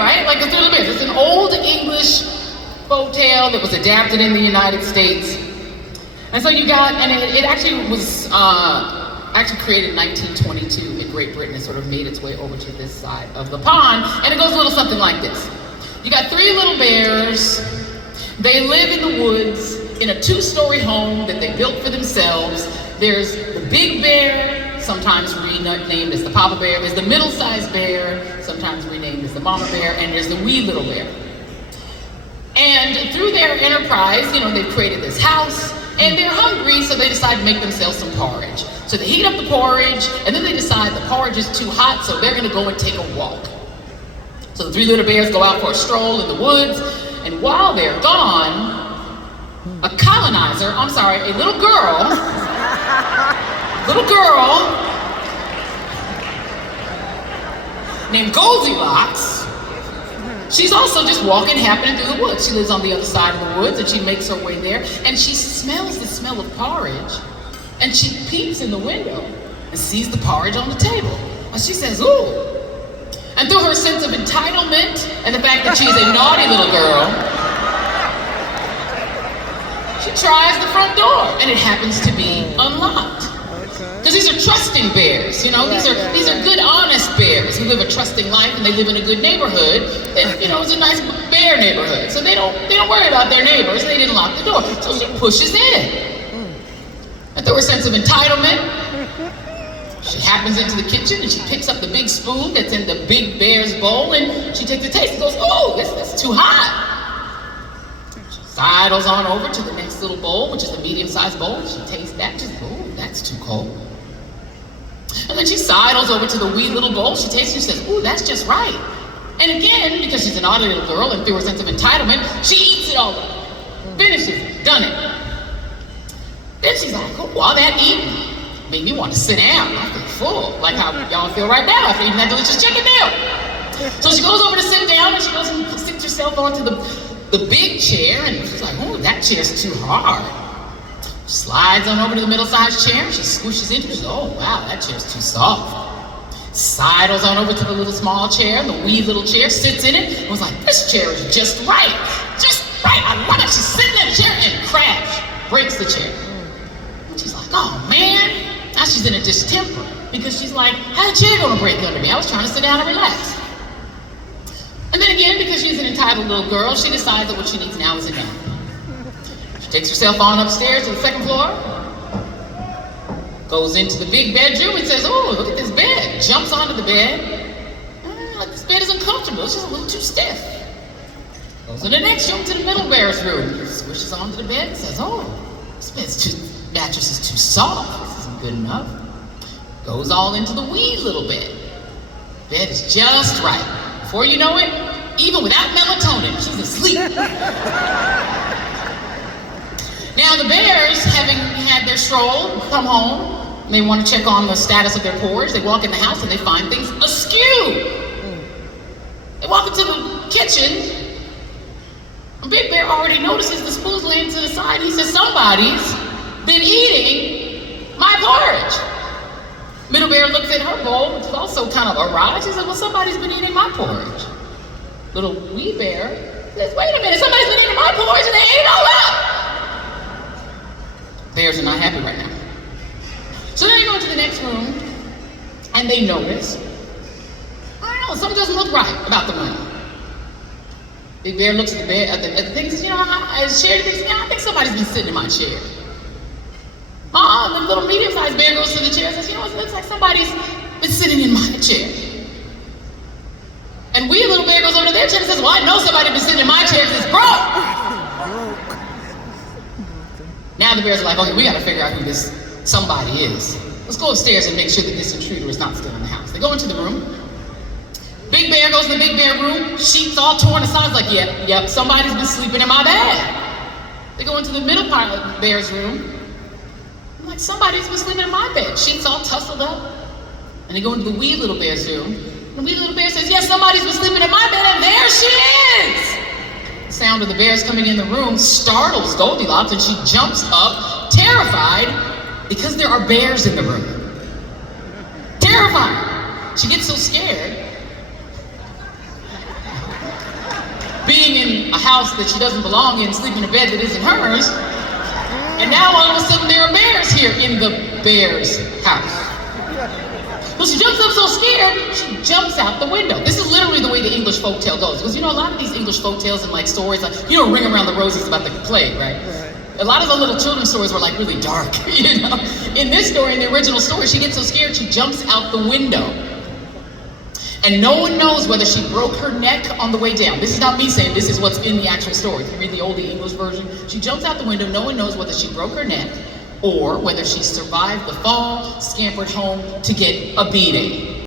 right? Like the Three Little Bears. It's an old English folk tale that was adapted in the United States. And so you got, and it actually was actually created in 1922 in Great Britain. It sort of made its way over to this side of the pond. And it goes a little something like this. You got three little bears. They live in the woods in a 2-story home that they built for themselves. There's the big bear, sometimes renamed as the Papa Bear. There's the middle-sized bear, sometimes renamed as the Mama Bear. And there's the wee little bear. And through their enterprise, you know, they've created this house. And they're hungry, so they decide to make themselves some porridge. So they heat up the porridge, and then they decide the porridge is too hot, so they're gonna go and take a walk. So the three little bears go out for a stroll in the woods, and while they're gone, a colonizer, a little girl named Goldilocks, she's also just walking, happening through the woods. She lives on the other side of the woods, and she makes her way there, and she smells the smell of porridge, and she peeks in the window and sees the porridge on the table. And she says, ooh. And through her sense of entitlement and the fact that she's a naughty little girl, she tries the front door, and it happens to be unlocked. Because these are trusting bears, you know, these are good, honest bears who live a trusting life, and they live in a good neighborhood. And, you know, it's a nice bear neighborhood, so they don't worry about their neighbors. They didn't lock the door, so she pushes in. And through her sense of entitlement, she happens into the kitchen and she picks up the big spoon that's in the big bear's bowl, and she takes a taste and goes, "Oh, this too hot." She sidles on over to the next little bowl, which is a medium-sized bowl. She tastes that, just, "Oh, that's too cold." And then she sidles over to the wee little bowl. She tastes it and says, "Ooh, that's just right." And again, because she's an naughty little girl and through her sense of entitlement, she eats it all up. Finishes it, done it. Then she's like, "Oh, all that eating made me want to sit down. I feel full, like how y'all feel right now after eating that delicious chicken meal." So she goes over to sit down, and she goes and sits herself onto the big chair, and she's like, "Oh, that chair's too hard." Slides on over to the middle-sized chair, and she squishes into it. She says, "Oh, wow, that chair's too soft." Sidles on over to the little small chair, and the wee little chair, sits in it, and was like, "This chair is just right, I love it." She's sitting in the chair and crash, breaks the chair. And she's like, "Oh man," now she's in a distemper, because she's like, "How's the chair gonna break under me? I was trying to sit down and relax." And then again, because she's an entitled little girl, she decides that what she needs now is a nap. Takes herself on upstairs to the second floor, goes into the big bedroom and says, "Oh, look at this bed." Jumps onto the bed. Like, this bed is uncomfortable, it's just a little too stiff. Goes in the next room to the middle bear's room. Swishes onto the bed and says, "Oh, this mattress is too soft. This isn't good enough." Goes all into the wee little bed. Bed is just right. Before you know it, even without melatonin, she's asleep. Now the bears, having had their stroll, come home, and they want to check on the status of their porridge. They walk in the house and they find things askew. They walk into the kitchen. Big Bear already notices the spoon's laying to the side. He says, "Somebody's been eating my porridge." Middle Bear looks at her bowl, which is also kind of awry. She says, "Well, somebody's been eating my porridge." Little wee bear says, "Wait a minute, somebody's been eating my porridge and they ate it all up." Bears are not happy right now. So then they go into the next room, and they notice, I don't know, something doesn't look right about the room. Big Bear looks at the bed, at the thing, and says, I think somebody's been sitting in my chair. The little medium-sized bear goes to the chair and says, "It looks like somebody's been sitting in my chair." And wee little bear goes over to their chair and says, "Well, I know somebody's been sitting in my chair because it's broke." Now the bears are like, "Okay, we gotta figure out who this somebody is. Let's go upstairs and make sure that this intruder is not still in the house." They go into the room. Big Bear goes in the big bear room, sheets all torn aside, like, yep, somebody's been sleeping in my bed. They go into the middle part of the bear's room. I'm like, somebody's been sleeping in my bed. Sheets all tussled up. And they go into the wee little bear's room. And the wee little bear says, "Yes, somebody's been sleeping in my bed, and there she is." The sound of the bears coming in the room startles Goldilocks, and she jumps up, terrified, because there are bears in the room. Terrified. She gets so scared. being in a house that she doesn't belong in, sleeping in a bed that isn't hers. And now all of a sudden there are bears here in the bear's house. So she jumps up so scared, she jumps out the window. This is literally the way the English folktale goes. Because you know, a lot of these English folktales and like stories, like, you know, Ring Around the Rosies about the plague, right? A lot of the little children's stories were like really dark, you know? In this story, in the original story, she gets so scared she jumps out the window. And no one knows whether she broke her neck on the way down. This is not me saying, this is what's in the actual story. If you read the oldie English version, she jumps out the window, no one knows whether she broke her neck or whether she survived the fall, scampered home to get a beating.